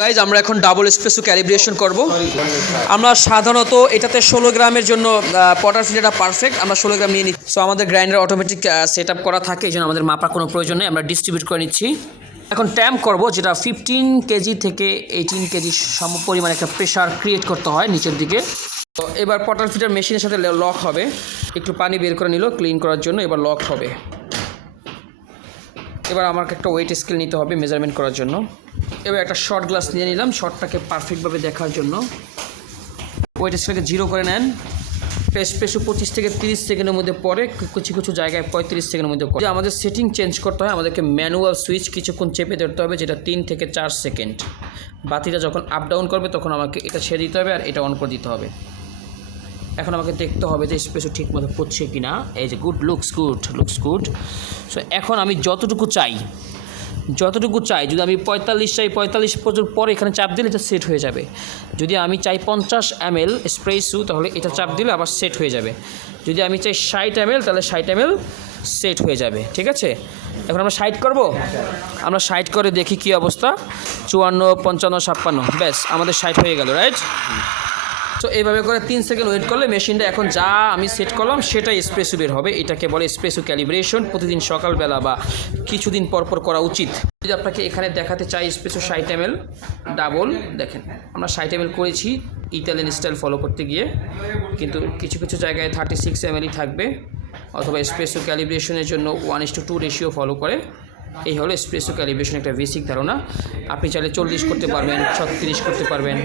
Guys আমরা এখন double espresso calibration করব। আমরা সাধারণত এটাতে 16 গ্রামের জন্য পটার ফিল্টারটা পারফেক্ট, আমরা 16 গ্রাম নিয়ে নিচ্ছি। সো আমাদের গ্রাইন্ডার অটোমেটিক সেট আপ করা থাকে, এই জন্য আমাদের মাপার কোনো প্রয়োজন নেই, আমরা ডিস্ট্রিবিউট করে নিচ্ছি। এখন ট্যাম্প করব, যেটা 15 কেজি থেকে 18 কেজি সম পরিমাণে একটা প্রেশার ক্রিয়েট করতে হয় নিচের দিকে। তো এবার পটার ফিল্টার মেশিনের সাথে লক হবে, একটু পানি বের করে নিল ক্লিন করার জন্য, এবার লক হবে। এবার আমাকে একটা ওয়েট স্কেল নিতে হবে মেজারমেন্ট করার জন্য। এবার একটা শর্ট গ্লাস নিয়ে নিলাম শর্টটাকে পারফেক্টভাবে দেখার জন্য। ওয়েট স্কেলকে 0 করে নেন। এসপ্রেসো 25 থেকে 30 সেকেন্ডের মধ্যে পরে, কিছু কিছু জায়গায় 35 সেকেন্ডের মধ্যে পরে। আমাদের সেটিং চেঞ্জ করতে হয়, আমাদেরকে ম্যানুয়াল সুইচ কিছুক্ষণ চেপে ধরতে হবে, যেটা 3 থেকে 4 সেকেন্ড। বাতিটা যখন আপ ডাউন করবে তখন আমাকে এটা ছেড়ে দিতে হবে আর এটা অন করে দিতে হবে। এখন আমাকে দেখতে হবে যে এসপ্রেসো ঠিক মতো পড়ছে কি না। এই যে লুকস গুড। সো এখন আমি যতটুকু চাই, যদি আমি 45 চাই 45 পর্যন্ত পরে এখানে চাপ দিলে এটা সেট হয়ে যাবে। যদি আমি চাই 50 ml এসপ্রেসো, তাহলে এটা চাপ দিলে আবার সেট হয়ে যাবে। যদি আমি চাই 60 ml, তাহলে 60 ml সেট হয়ে যাবে। ঠিক আছে, এখন আমরা 60 করব। আমরা 60 করে দেখি কি অবস্থা। 54, 55, 56, ব্যাস আমাদের 60 হয়ে গেল, রাইট? তো এইভাবে করে 3 সেকেন্ড ওয়েট করলে মেশিনটা এখন যা আমি সেট করলাম সেটাই এসপ্রেসো বের হবে। এটাকে বলে এসপ্রেসো ক্যালিব্রেশন। প্রতিদিন সকালবেলা বা কিছুদিন পরপর করা উচিত। যদি আপনাকে এখানে দেখাতে চাই এসপ্রেসো 60 ml ডাবল, দেখেন আমরা 60 ml করেছি ইতালিয়ান স্টাইল ফলো করতে গিয়ে, কিন্তু কিছু কিছু জায়গায় 36 ml থাকবে, অথবা এসপ্রেসো ক্যালিব্রেশনের জন্য 1:2 রেশিও ফলো করে। এই হলো এসপ্রেসো ক্যালিব্রেশন একটা বেসিক ধারণা। আপনি চাইলে 40 করতে পারবেন, 36 করতে পারবেন।